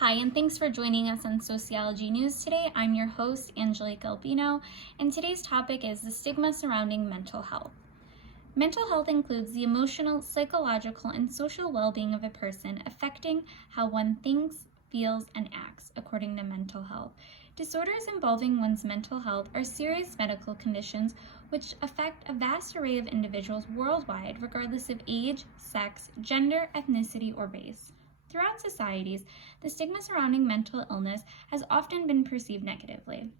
Hi, and thanks for joining us on Sociology News today. I'm your host, Angelique Albino, and today's topic is the stigma surrounding mental health. Mental health includes the emotional, psychological, and social well-being of a person, affecting how one thinks, feels, and acts, according to mental health. Disorders involving one's mental health are serious medical conditions which affect a vast array of individuals worldwide, regardless of age, sex, gender, ethnicity, or race. Throughout societies, the stigma surrounding mental illness has often been perceived negatively.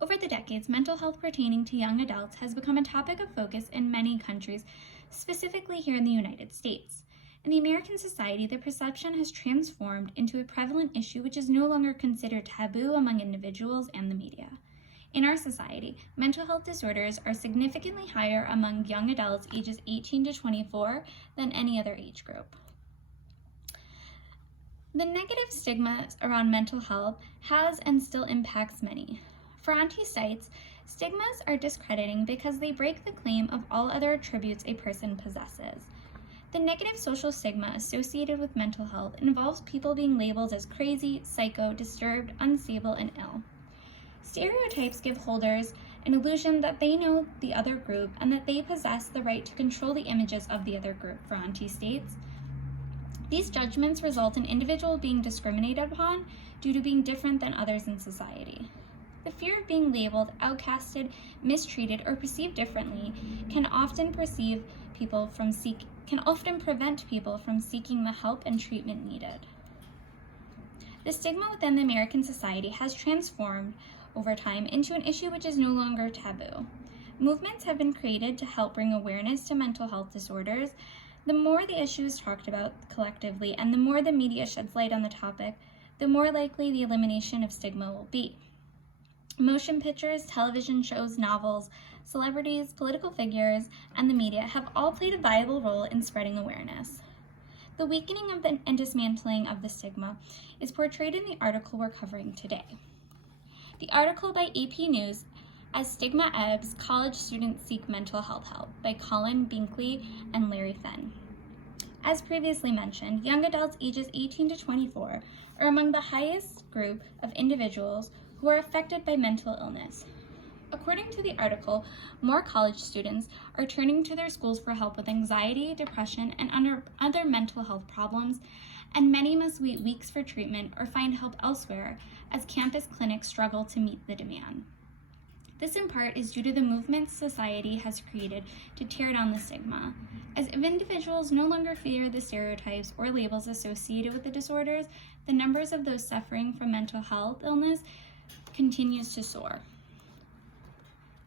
Over the decades, mental health pertaining to young adults has become a topic of focus in many countries, specifically here in the United States. In the American society, the perception has transformed into a prevalent issue which is no longer considered taboo among individuals and the media. In our society, mental health disorders are significantly higher among young adults ages 18 to 24 than any other age group. The negative stigma around mental health has and still impacts many. For anti-sites, stigmas are discrediting because they break the claim of all other attributes a person possesses. The negative social stigma associated with mental health involves people being labeled as crazy, psycho, disturbed, unstable, and ill. Stereotypes give holders an illusion that they know the other group and that they possess the right to control the images of the other group for anti-states. These judgments result in individuals being discriminated upon due to being different than others in society. The fear of being labeled, outcasted, mistreated, or perceived differently can often prevent people from seeking the help and treatment needed. The stigma within the American society has transformed over time into an issue which is no longer taboo. Movements have been created to help bring awareness to mental health disorders. The more the issue is talked about collectively and the more the media sheds light on the topic, the more likely the elimination of stigma will be. Motion pictures, television shows, novels, celebrities, political figures, and the media have all played a vital role in spreading awareness. The weakening of and dismantling of the stigma is portrayed in the article we're covering today. The article by AP News, As Stigma Ebbs, College Students Seek Mental Health Help, by Colin Binkley and Larry Fenn. As previously mentioned, young adults ages 18 to 24 are among the highest group of individuals who are affected by mental illness. According to the article, more college students are turning to their schools for help with anxiety, depression, and other mental health problems, and many must wait weeks for treatment or find help elsewhere as campus clinics struggle to meet the demand. This in part is due to the movements society has created to tear down the stigma. As if individuals no longer fear the stereotypes or labels associated with the disorders, the numbers of those suffering from mental health illness continues to soar.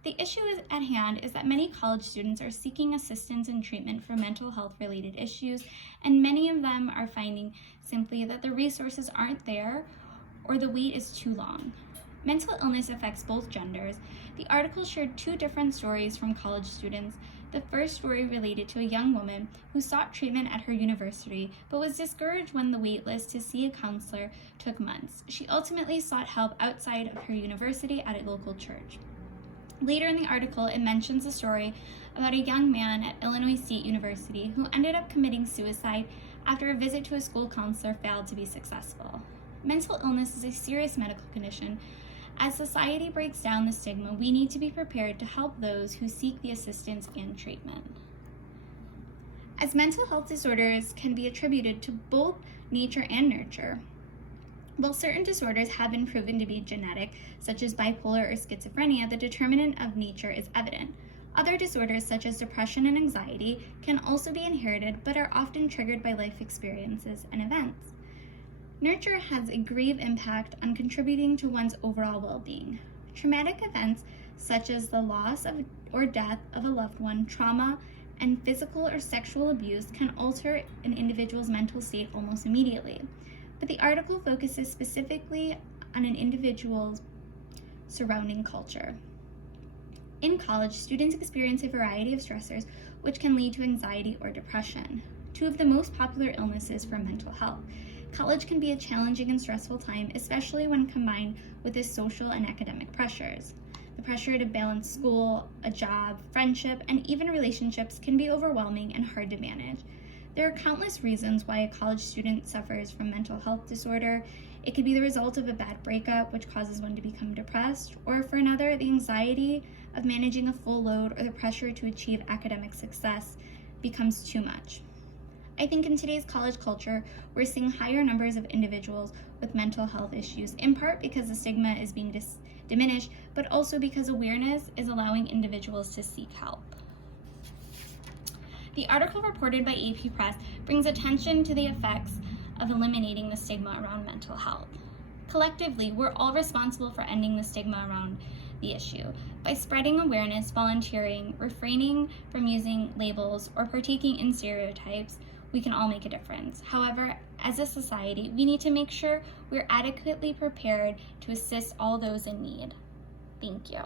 The issue at hand is that many college students are seeking assistance and treatment for mental health related issues, and many of them are finding simply that the resources aren't there or the wait is too long. Mental illness affects both genders. The article shared two different stories from college students. The first story related to a young woman who sought treatment at her university but was discouraged when the wait list to see a counselor took months. She ultimately sought help outside of her university at a local church. Later in the article, it mentions a story about a young man at Illinois State University who ended up committing suicide after a visit to a school counselor failed to be successful. Mental illness is a serious medical condition. As society breaks down the stigma, we need to be prepared to help those who seek the assistance and treatment. As mental health disorders can be attributed to both nature and nurture, while certain disorders have been proven to be genetic, such as bipolar or schizophrenia, the determinant of nature is evident. Other disorders, such as depression and anxiety, can also be inherited but are often triggered by life experiences and events. Nurture has a grave impact on contributing to one's overall well-being. Traumatic events such as the loss or death of a loved one, trauma, and physical or sexual abuse can alter an individual's mental state almost immediately. But the article focuses specifically on an individual's surrounding culture. In college, students experience a variety of stressors which can lead to anxiety or depression, two of the most popular illnesses for mental health. College can be a challenging and stressful time, especially when combined with the social and academic pressures. The pressure to balance school, a job, friendship, and even relationships can be overwhelming and hard to manage. There are countless reasons why a college student suffers from mental health disorder. It could be the result of a bad breakup, which causes one to become depressed, or for another, the anxiety of managing a full load or the pressure to achieve academic success becomes too much. I think in today's college culture, we're seeing higher numbers of individuals with mental health issues, in part because the stigma is being diminished, but also because awareness is allowing individuals to seek help. The article reported by AP Press brings attention to the effects of eliminating the stigma around mental health. Collectively, we're all responsible for ending the stigma around the issue. By spreading awareness, volunteering, refraining from using labels, or partaking in stereotypes, we can all make a difference. However, as a society, we need to make sure we're adequately prepared to assist all those in need. Thank you.